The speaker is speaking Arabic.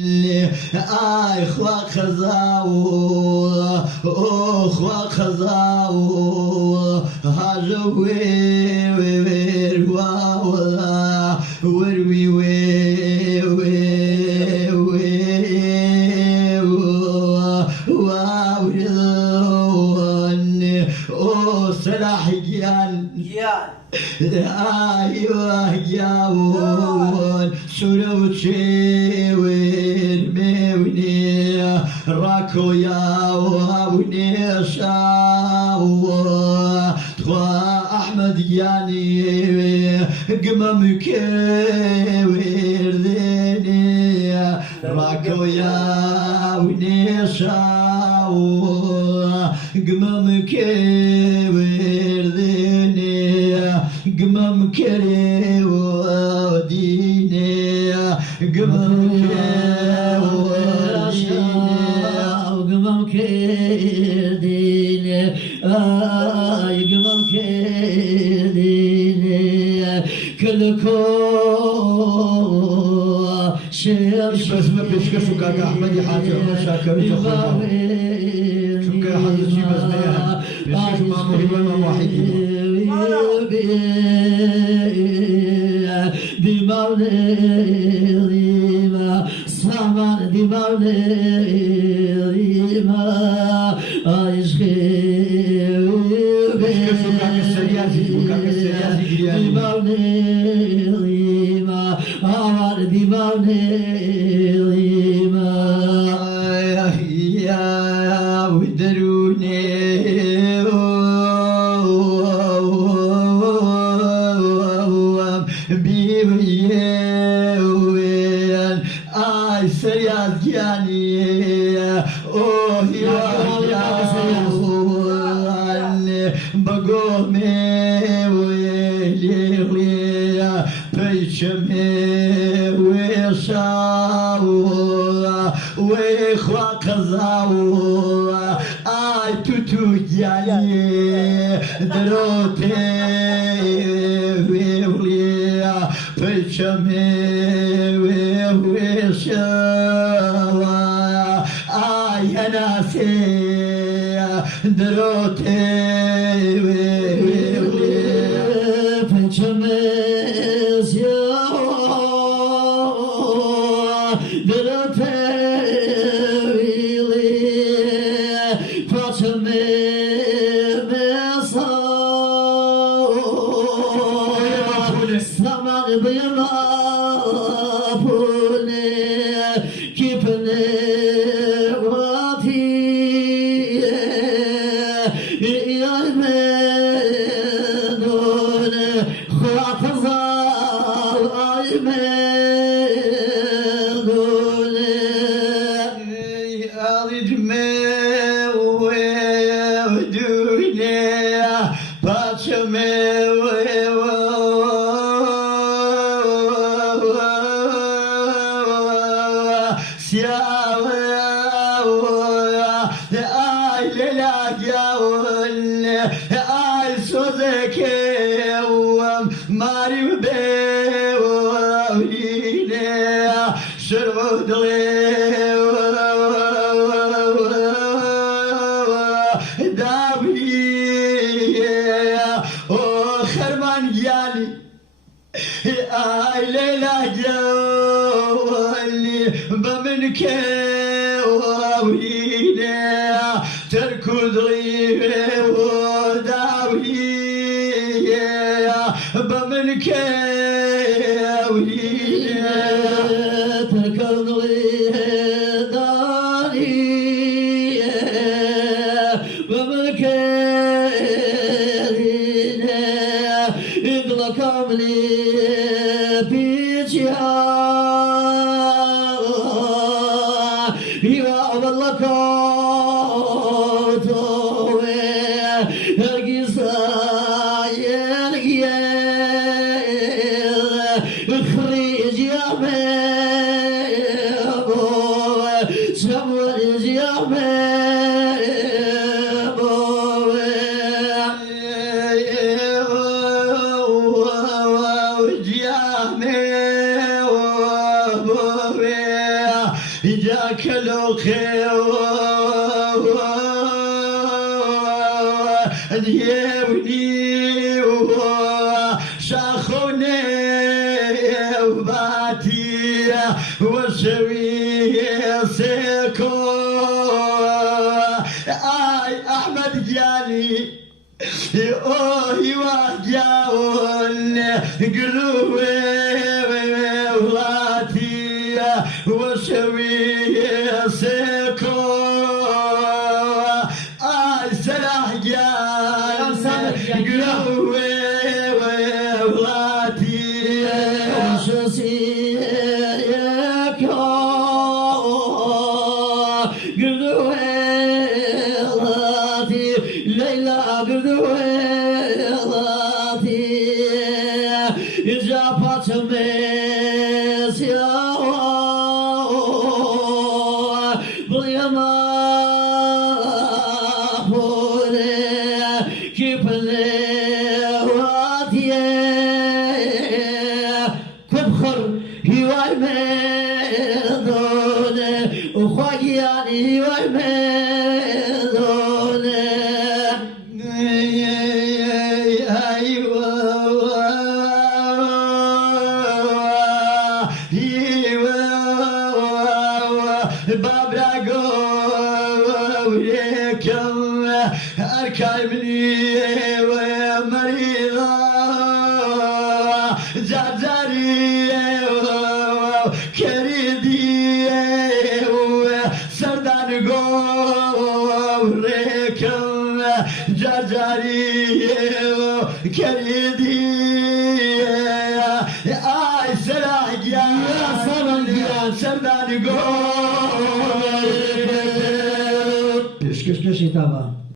آی خوا خزاو خوا خزاو هاجوی ورواولا وروی واورون او سلاحيان ايوه ياون سروتشي ورموني راكو ياوني شاو تخوا احمد ياني قمم كورديني راكو ياوني شاو قمم كورديني قمم كري وديني قمم كري قمم كرديني قمم كرديني كلكو شير بسمة بيشكشو كاكا أحمد حاتم شاكر تخرج شو كا حد شي بسمة بيشكشو ما مهمة ما واحدين دماغنا سامان دماغنا عشقي بيشكشو كاكا السريازي وكاكا السريازي دماغنا عمر دماغنا يا ودروني بيوين آي سرياز جاني اوه يا بقومي ويلي بيشمي ويشاو ويخوا قزاو آي توتو جاني دروتي ويولي بيشمي ويشاو آي ناسي دروتي ويولي بيشمي جاك لو خيو ديوني شاخوني وباتي وشوي سيكو اي احمد جاني اوه وجاون قلوبي ولاتي وشوي سيكو اي سلاح جان قلوبي ولاتي ليلى قردويلاتي إجابة ميسيا باليما فولي كيف الليواتي كبخر هواي ميدوني وخواجياني هواي ميدوني بابراغو وليكم أركايبني ومريضا زارزاري كريدي سردان وليكم زارزاري كريدي آي سلاح جان سردان كش كش كش تابا